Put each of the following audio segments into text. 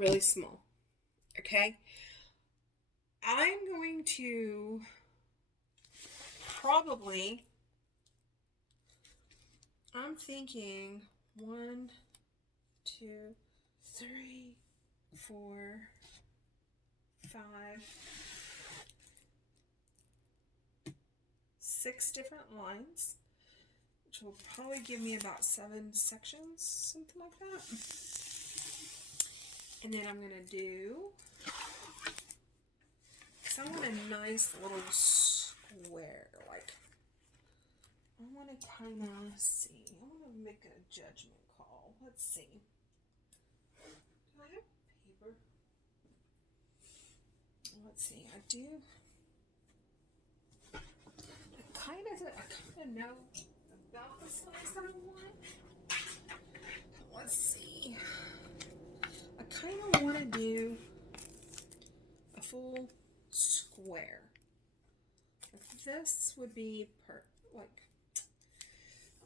really small. Okay. I'm going to probably, I'm thinking 1, 2, 3, 4, 5, 6 different lines, which will probably give me about 7 sections, something like that. And then I'm going to do, because I want a nice little square, like, I want to kind of see, I want to make a judgment call. Let's see. Do I have paper? Let's see, I do. I kind of know about the size that I want. Let's see. I kind of want to do a full square. This would be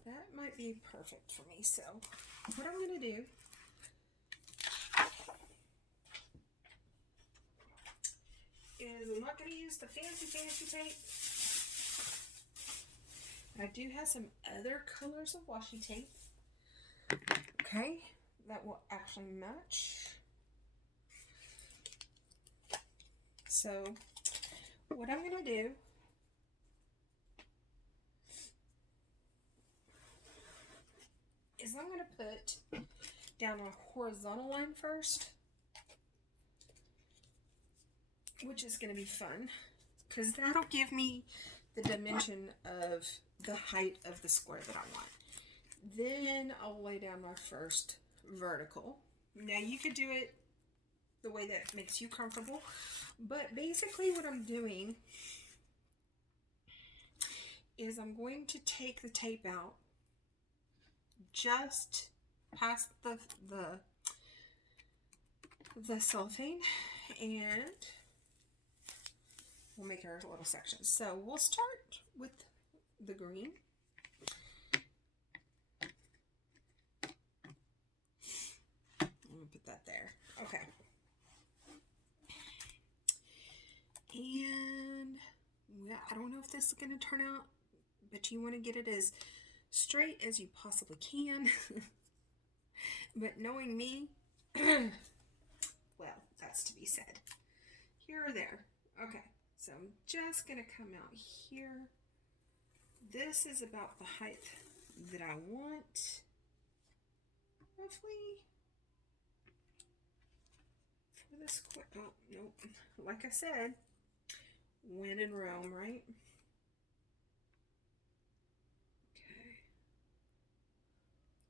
that might be perfect for me. So what I'm going to do is I'm not going to use the fancy tape. I do have some other colors of washi tape. Okay, that will actually match. So what I'm going to do is I'm going to put down a horizontal line first, which is going to be fun because that'll give me the dimension of the height of the square that I want. Then I'll lay down my first vertical. Now you could do it the way that makes you comfortable, but basically what I'm doing is I'm going to take the tape out just past the cellophane, and we'll make our little sections. So we'll start with the green. I'm gonna put that there. Okay. And yeah, I don't know if this is gonna turn out, but you want to get it as straight as you possibly can. But knowing me, well, that's to be said. Here or there. Okay, so I'm just going to come out here. This is about the height that I want, roughly, for this quick. Oh, nope. Like I said, when in Rome, right? Okay.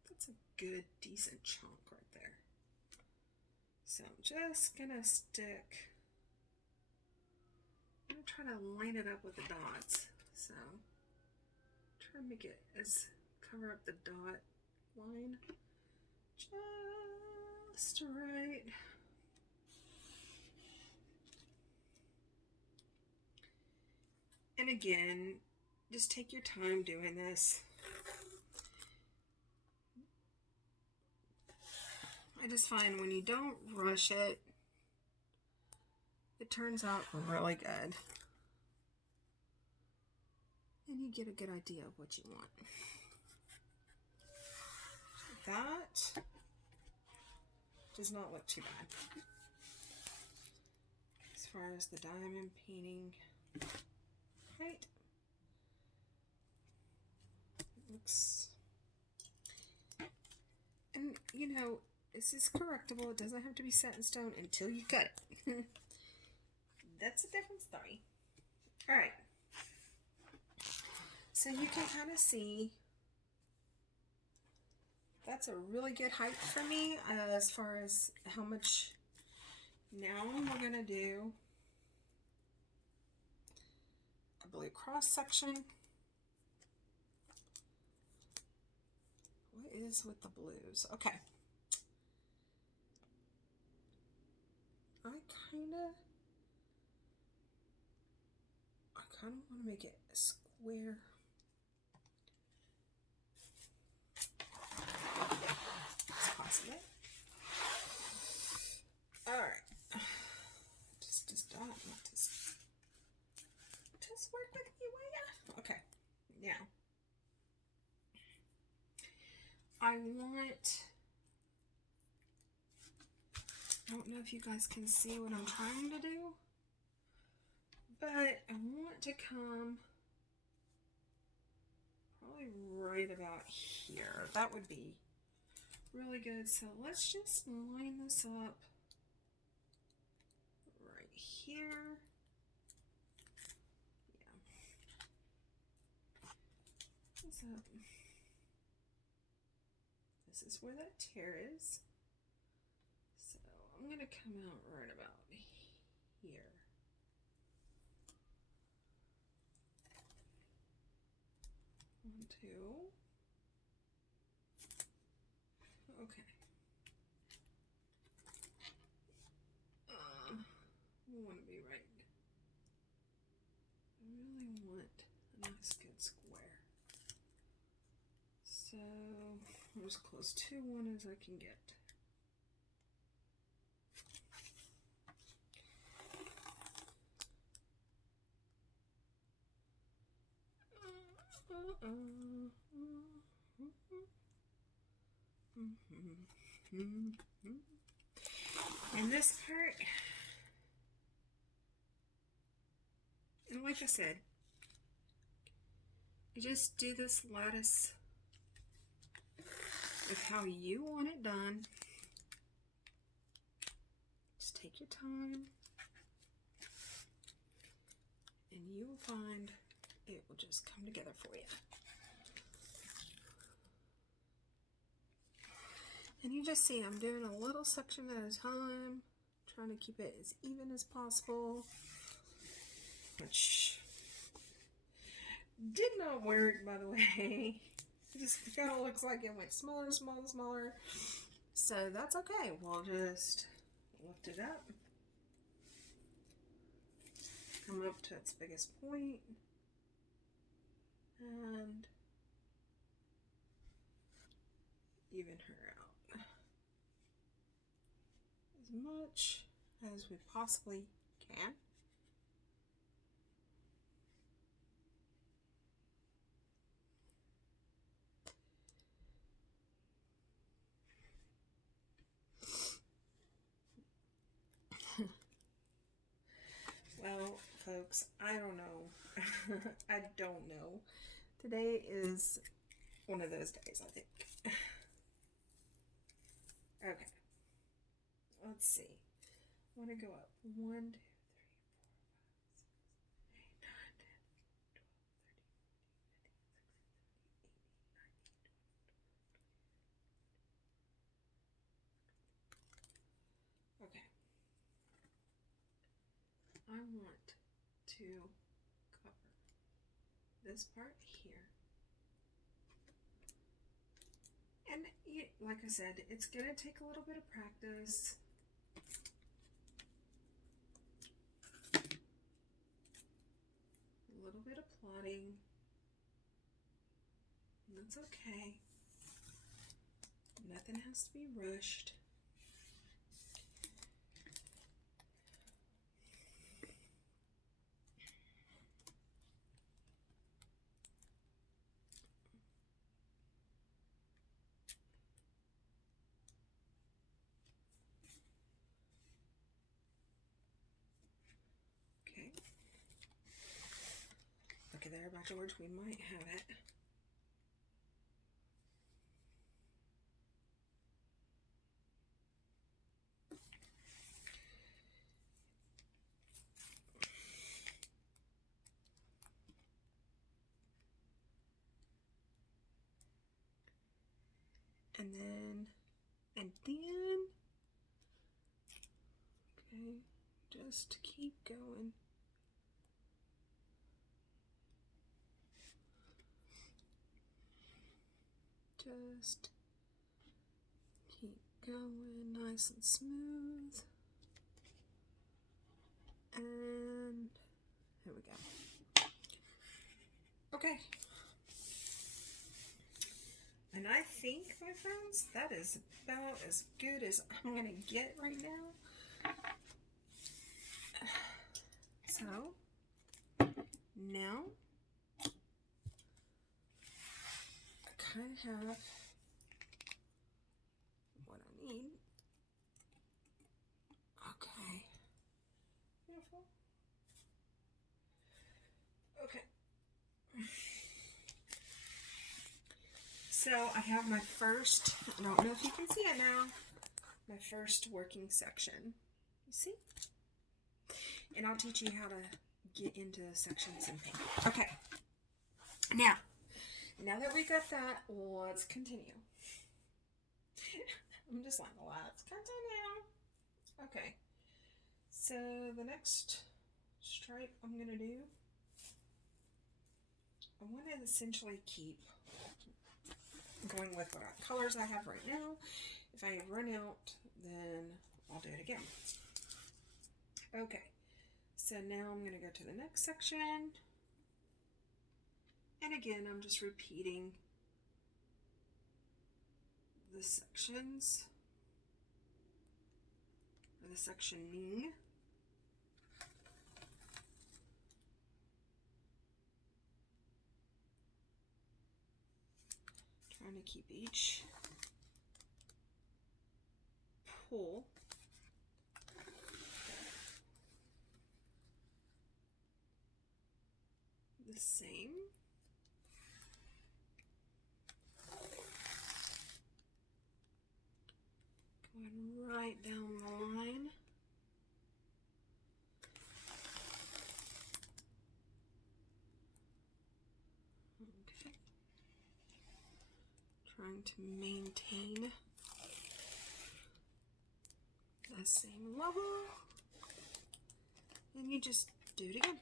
That's a good, decent chunk right there. So I'm just going to stick. I'm going to try to line it up with the dots. So try to make it cover up the dot line just right. And again, just take your time doing this. I just find when you don't rush it, it turns out really good. And you get a good idea of what you want. That does not look too bad. As far as the diamond painting height, it looks, and you know, this is correctable. It doesn't have to be set in stone until you cut it. That's a different story. All right. So you can kind of see that's a really good height for me as far as how much. Now we're going to do a blue cross section. What is with the blues? Okay. I kind of want to make it a square. It's possible. don't know if you guys can see what I'm trying to do, but I want to come probably right about here. That would be really good. So let's just line this up right here. Yeah. So this is where that tear is. So I'm going to come out right about here. One, two. Okay. We want to be right. I really want a nice good square. So I'm as close to one as I can get. And this part, and like I said, you just do this lattice of how you want it done. Just take your time, and you will find it will just come together for you. And you just see I'm doing a little section at a time, trying to keep it as even as possible, which did not work, by the way. It just kind of looks like it went smaller, smaller, smaller. So that's okay. We'll just lift it up, come up to its biggest point, and even her out as much as we possibly can. Well, folks, I don't know. I don't know. Today is one of those days, I think. Okay. Let's see. I want to go up 1, 2, 3, 4, 5, 6, 8, 9, 10, 12, 13, 14, 15, 16, 17, 18, 19, 20. Okay. I want to cover this part here. And like I said, it's going to take a little bit of practice. A little bit of plotting. And that's okay. Nothing has to be rushed. Look at there, by George, we might have it. And then, okay, just keep going. Just keep going nice and smooth. And here we go. Okay. And I think, my friends, that is about as good as I'm going to get right now. So, now, I kind of have what I need. beautiful. Okay. So I have my first, I don't know if you can see it now, my first working section. You see? And I'll teach you how to get into sections and things. Okay. Now that we got that, let's continue. I'm just like, let's continue. Okay. So the next stripe I'm going to do, I want to essentially keep going with what colors I have right now. If I run out, then I'll do it again. Okay, so now I'm going to go to the next section. And again, I'm just repeating the sections, or the sectioning. Trying to keep each pull the same. Going right down the line. Okay. Trying to maintain the same level. And you just do it again.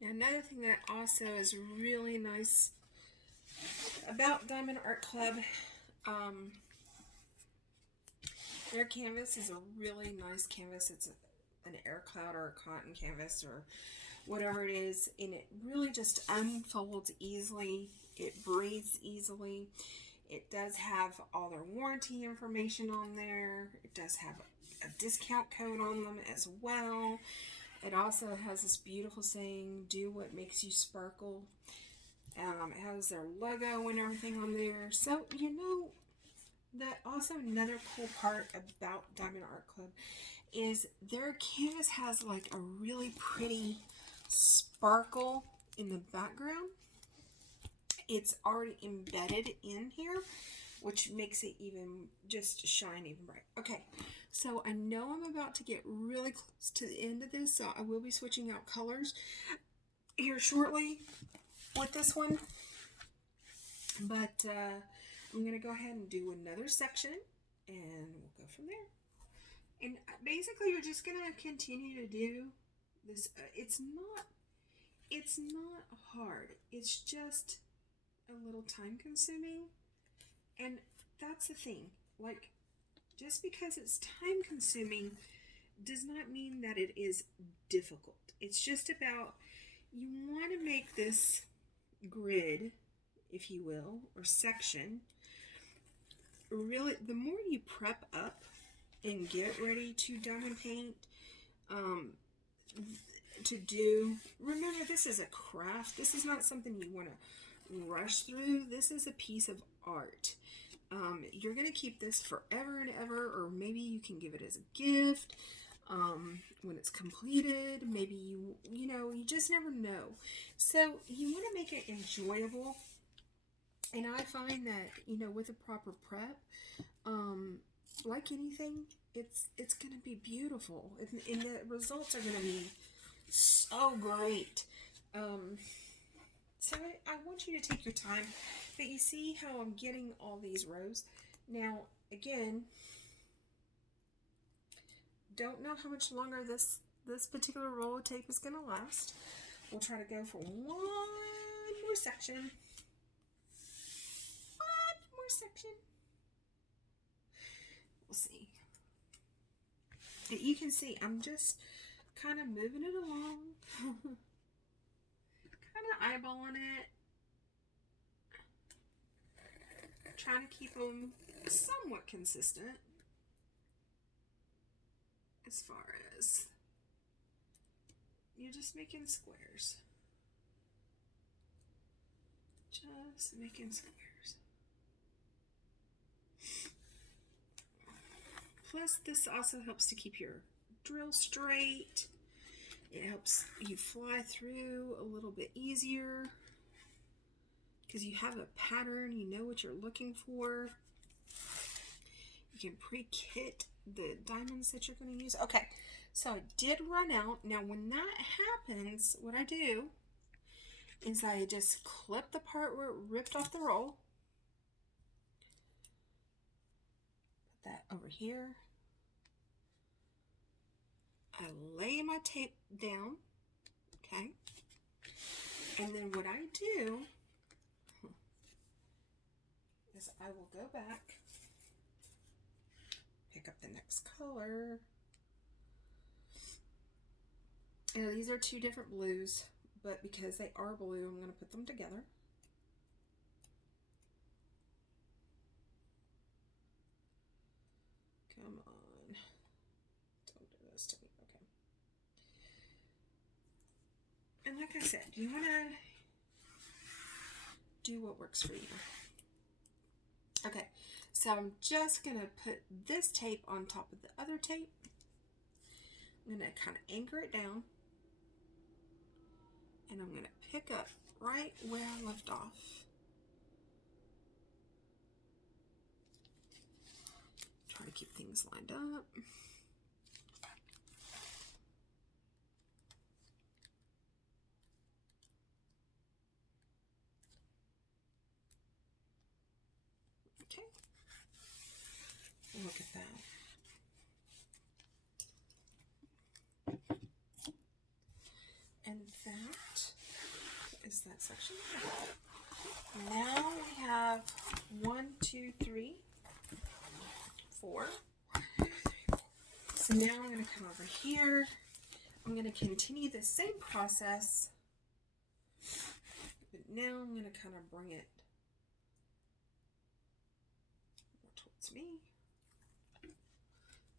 Now, another thing that also is really nice about Diamond Art Club, their canvas is a really nice canvas. It's an air cloud or a cotton canvas or whatever it is, and it really just unfolds easily. It breathes easily. It does have all their warranty information on there. It does have a discount code on them as well. It also has this beautiful saying, "Do what makes you sparkle." It has their logo and everything on there. So, you know, that also another cool part about Diamond Art Club is their canvas has like a really pretty sparkle in the background. It's already embedded in here, which makes it even just shine even bright. Okay, so I know I'm about to get really close to the end of this, so I will be switching out colors here shortly with this one. But I'm going to go ahead and do another section, and we'll go from there. And basically, you're just going to continue to do this. It's not hard. It's just a little time consuming. And that's the thing. Like, just because it's time consuming does not mean that it is difficult. It's just about, you want to make this grid, if you will, or section, really, the more you prep up and get ready to diamond paint, to do, remember, this is a craft. This is not something you want to rush through. This is a piece of art. You're going to keep this forever and ever, or maybe you can give it as a gift when it's completed. Maybe you know, you just never know. So you want to make it enjoyable. And I find that, you know, with a proper prep, like anything, it's going to be beautiful, and the results are going to be so great. So I want you to take your time. But you see how I'm getting all these rows? Now, again, don't know how much longer this particular roll of tape is going to last. We'll try to go for one more section. One more section. We'll see. And you can see I'm just kind of moving it along. Kind of eyeballing it. Trying to keep them somewhat consistent as far as you're just making squares. Just making squares. Plus, this also helps to keep your drill straight. It helps you fly through a little bit easier because you have a pattern, you know what you're looking for. You can pre-kit the diamonds that you're going to use. Okay, so I did run out. Now, when that happens, what I do is I just clip the part where it ripped off the roll. Put that over here. I lay my tape down, okay? And then what I do is I will go back, pick up the next color. And these are two different blues, but because they are blue, I'm going to put them together. Come on. Don't do this to me. Okay. And like I said, you want to do what works for you. Okay, so I'm just going to put this tape on top of the other tape. I'm going to kind of anchor it down. And I'm going to pick up right where I left off. Try to keep things lined up. Okay. Look at that. And that is that section. Now we have 1, 2, 3, 4. So now I'm going to come over here. I'm going to continue the same process, but now I'm going to kind of bring it more towards me.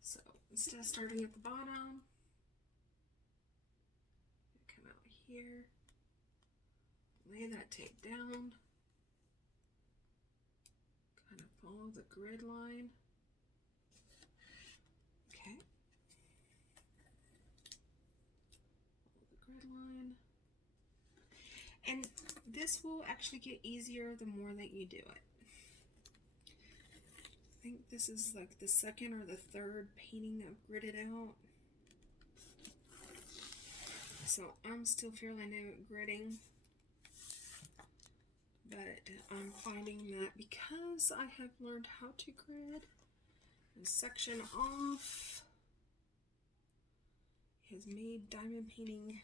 So instead of starting at the bottom, come out here, lay that tape down, kind of follow the grid line. Okay. Follow the grid line. And this will actually get easier the more that you do it. I think this is like the second or the third painting I've gridded out. So I'm still fairly new at gridding, but I'm finding that because I have learned how to grid and section off has made diamond painting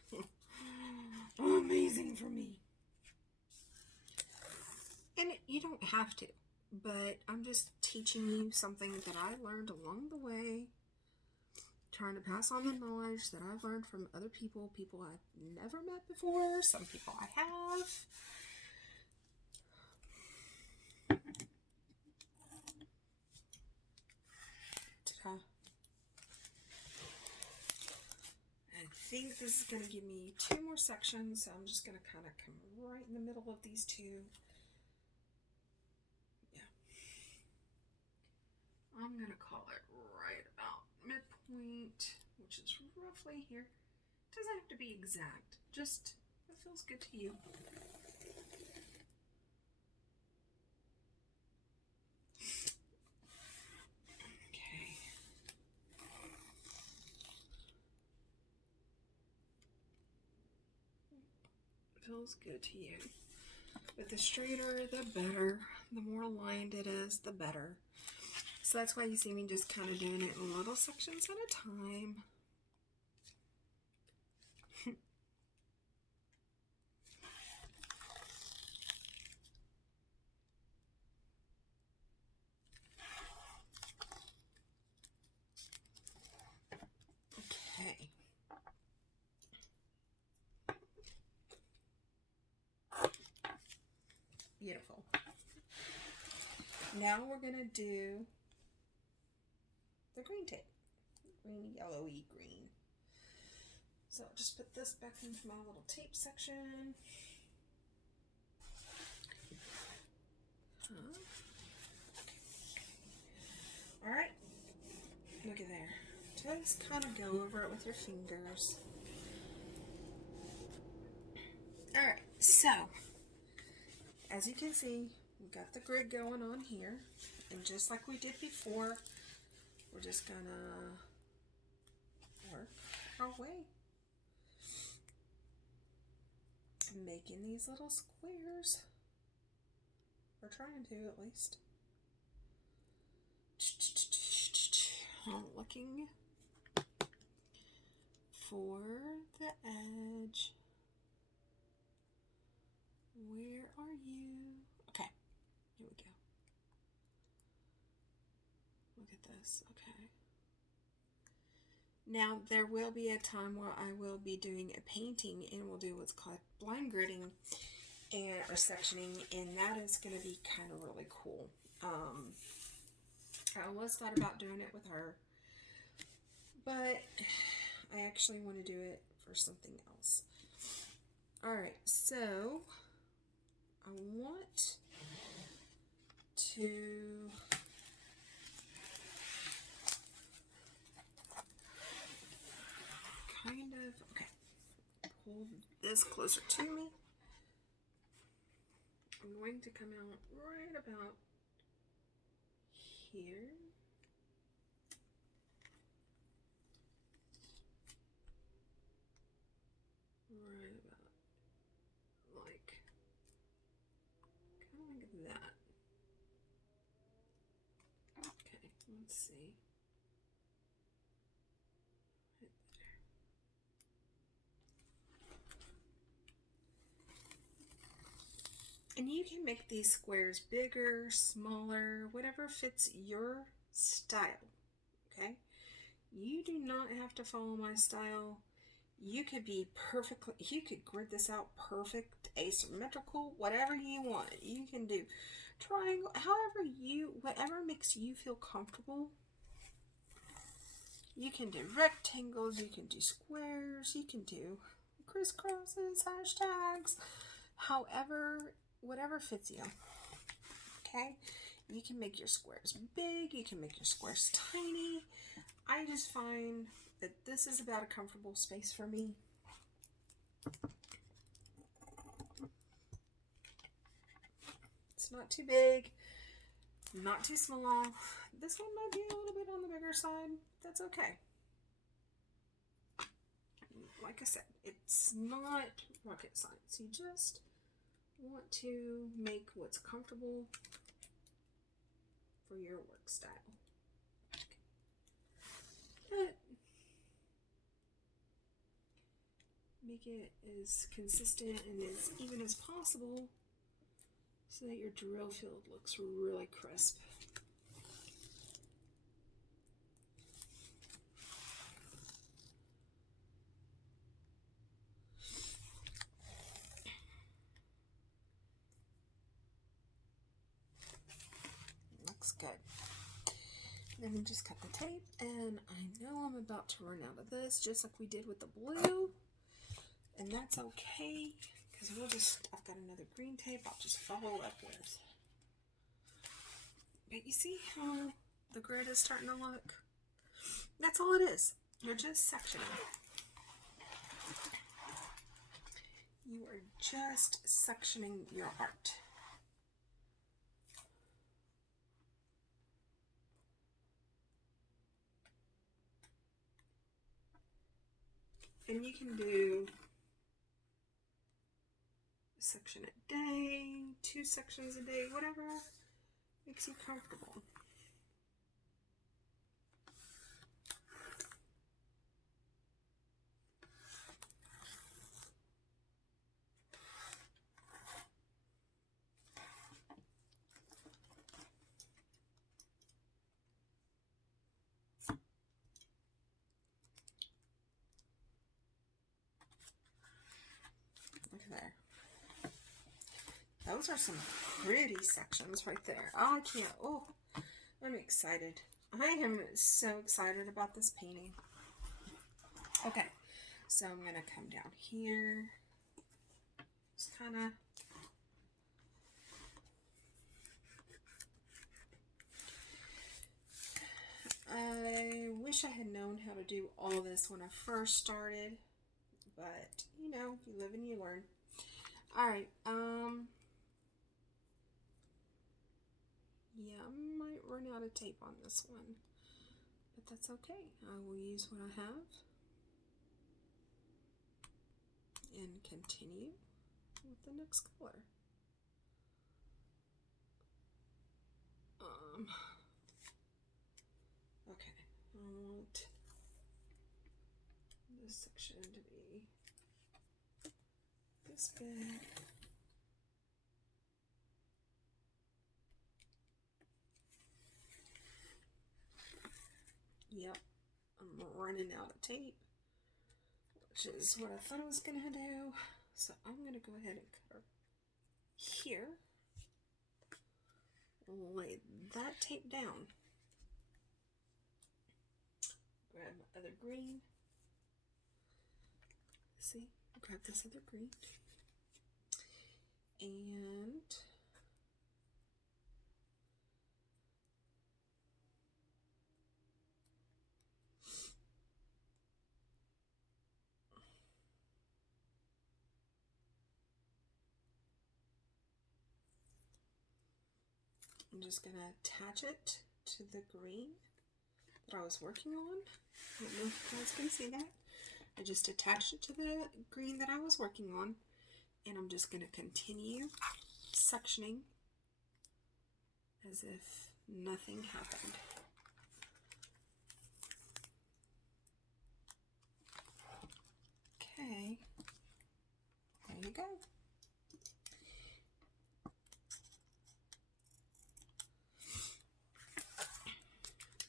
amazing for me. And you don't have to, but I'm just teaching you something that I learned along the way, trying to pass on the knowledge that I've learned from other people, people I've never met before, some people I have. Ta-da. I think this is going to give me 2 more sections, so I'm just going to kind of come right in the middle of these two. Yeah. I'm going to call it right about midpoint, which is roughly here. It doesn't have to be exact, just it feels good to you. Okay. Feels good to you. But the straighter, the better. The more lined it is, the better. So that's why you see me just kind of doing it in little sections at a time. Okay. Beautiful. Now we're going to do the green tape. Green, yellowy green. So I'll just put this back into my little tape section. Alright. just kind of go over it with your fingers. Alright, so as you can see, we've got the grid going on here, and just like we did before, we're just gonna work our way, making these little squares, or trying to at least. I'm looking for the edge. Where are you? Okay, here we go. Look at this. Okay. Now there will be a time where I will be doing a painting, and we'll do what's called blind gridding and or sectioning, and that is going to be kind of really cool. I always thought about doing it with her, but I actually want to do it for something else. Alright, so I want to kind of, okay, pull this closer to me. I'm going to come out right about here. Right about like kind of like that. Okay, let's see. Right there. And you can make these squares bigger, smaller, whatever fits your style, okay? You do not have to follow my style. You could be perfectly, you could grid this out perfect, asymmetrical, whatever you want. You can do triangle, however whatever makes you feel comfortable. You can do rectangles, you can do squares, you can do crisscrosses, hashtags, however, whatever fits you. Okay? You can make your squares big, you can make your squares tiny. I just find that this is about a comfortable space for me. It's not too big, not too small. This one might be a little bit on the bigger side. That's okay. Like I said, it's not rocket science. You just want to make what's comfortable for your work style. But make it as consistent and as even as possible so that your drill field looks really crisp. Looks good. Then we just cut the tape, and I know I'm about to run out of this, just like we did with the blue, and that's okay, because I've got another green tape I'll just follow up with. But you see how the grid is starting to look? That's all it is. You're just sectioning. You are just sectioning your art. And you can do a section a day, 2 sections a day, whatever makes you comfortable. There. Those are some pretty sections right there. Oh, I can't. Oh, I'm excited. I am so excited about this painting. Okay, so I'm going to come down here. Just kind of I wish wish I had known how to do all this when I first started, but you know, you live and you learn. Alright, yeah, I might run out of tape on this one, but that's okay. I will use what I have and continue with the next color. Okay, I want this section to be this big. Yep, I'm running out of tape, which is what I thought I was going to do. So I'm going to go ahead and cut her here. Lay that tape down. Grab my other green. See, grab this other green. And I'm just going to attach it to the green that I was working on. I don't know if you guys can see that. I just attached it to the green that I was working on, and I'm just going to continue sectioning as if nothing happened. Okay, there you go.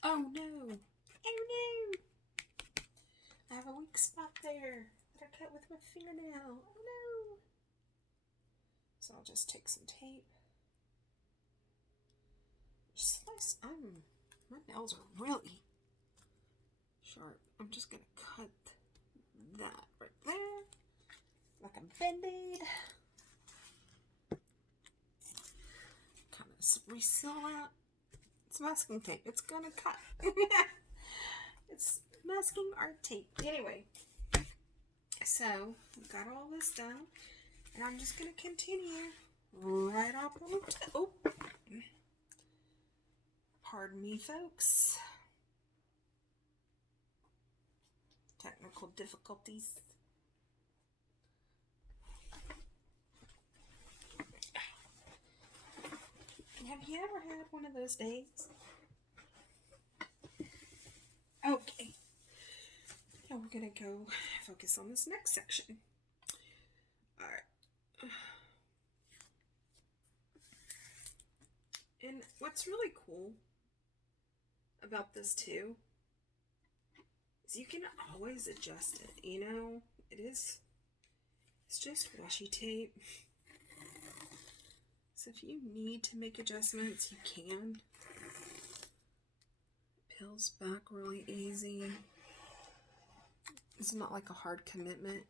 Oh no! Oh no! I have a weak spot there that I cut with my fingernail. Oh no! So I'll just take some tape. Slice. My nails are really sharp. I'm just gonna cut that right there, like a band-aid. Kind of reseal that. It's masking tape. It's gonna cut. It's masking art tape. Anyway, so I've got all this done, and I'm just gonna continue right up on the top. Oh, pardon me, folks. Technical difficulties. Have you ever had one of those days? Okay. Now we're going to go focus on this next section. Alright. And what's really cool about this too is you can always adjust it, you know? It's just washi tape. So if you need to make adjustments, you can. Peels back really easy. It's not like a hard commitment.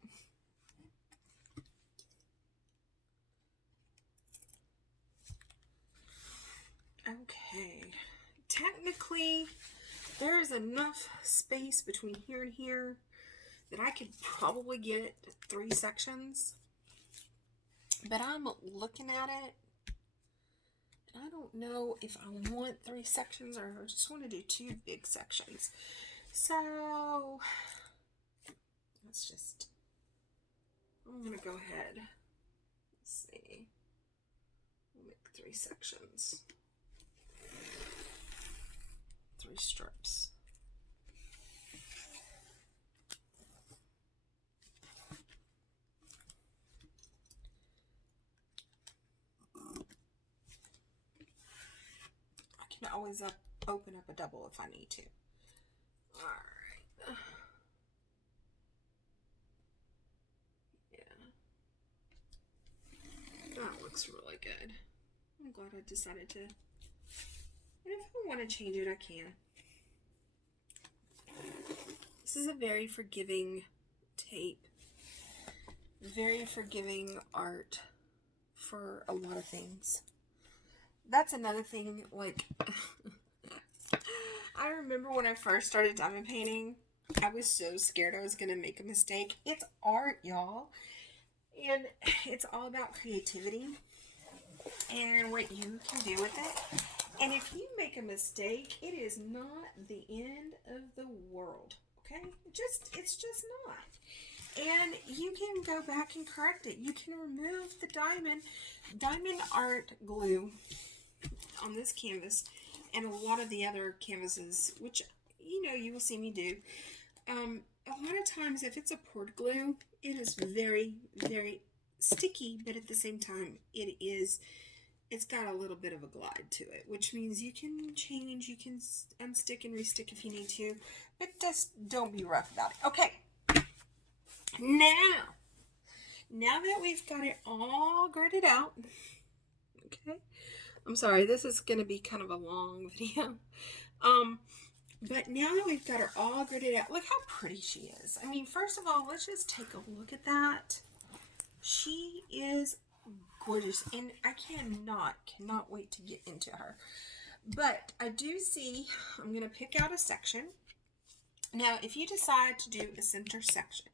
Okay. Technically, there is enough space between here and here that I could probably get 3 sections. But I'm looking at it, and I don't know if I want 3 sections or I just want to do 2 big sections. So let's just, I'm going to go ahead. Let's see. We'll make 3 sections. 3 strips. I can always open up a double if I need to. Alright. Yeah. That looks really good. I'm glad I decided to. And if I want to change it, I can. This is a very forgiving tape. Very forgiving art for a lot of things. That's another thing, like, I remember when I first started diamond painting, I was so scared I was going to make a mistake. It's art, y'all. And it's all about creativity and what you can do with it. And if you make a mistake, it is not the end of the world. Okay? It's just not. And you can go back and correct it. You can remove the diamond art glue on this canvas and a lot of the other canvases, which, you know, you will see me do. A lot of times if it's a poured glue, it is very, very sticky, but at the same time, it's got a little bit of a glide to it, which means you can change, you can unstick and restick if you need to, but just don't be rough about it. Okay. Now that we've got it all gridded out, okay, I'm sorry, this is going to be kind of a long video, but now that we've got her all gridded out, look how pretty she is. I mean, first of all, let's just take a look at that. She is gorgeous, and I cannot wait to get into her. But I do see, I'm going to pick out a section. Now, if you decide to do a center section,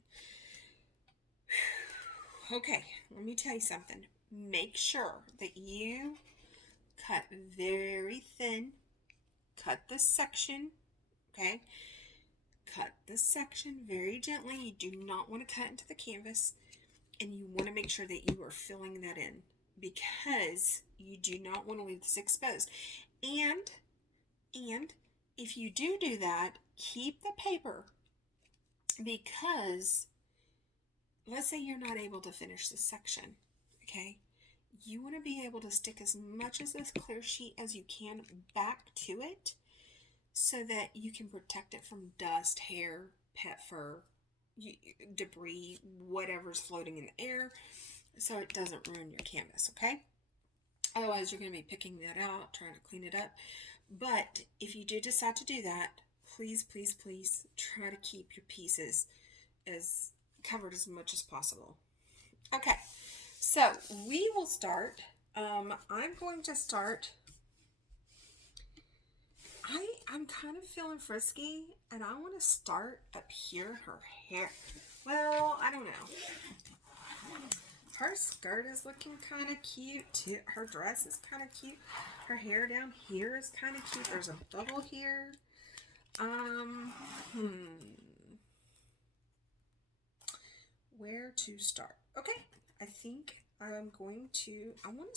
okay, let me tell you something. Make sure that you cut very thin. Cut this section, okay? Cut this section very gently. You do not want to cut into the canvas, and you want to make sure that you are filling that in because you do not want to leave this exposed. And if you do that, keep the paper, because let's say you're not able to finish this section, okay? You want to be able to stick as much of this clear sheet as you can back to it so that you can protect it from dust, hair, pet fur, debris, whatever's floating in the air, so it doesn't ruin your canvas, okay? Otherwise, you're going to be picking that out, trying to clean it up. But if you do decide to do that, please, please, please try to keep your pieces as covered as much as possible. Okay, so we will start. I'm going to start. I'm kind of feeling frisky, and I want to start up here, her hair. Well, I don't know. Her skirt is looking kind of cute too. Her dress is kind of cute. Her hair down here is kind of cute. There's a bubble here. Where to start? Okay, I think I'm going to, I want to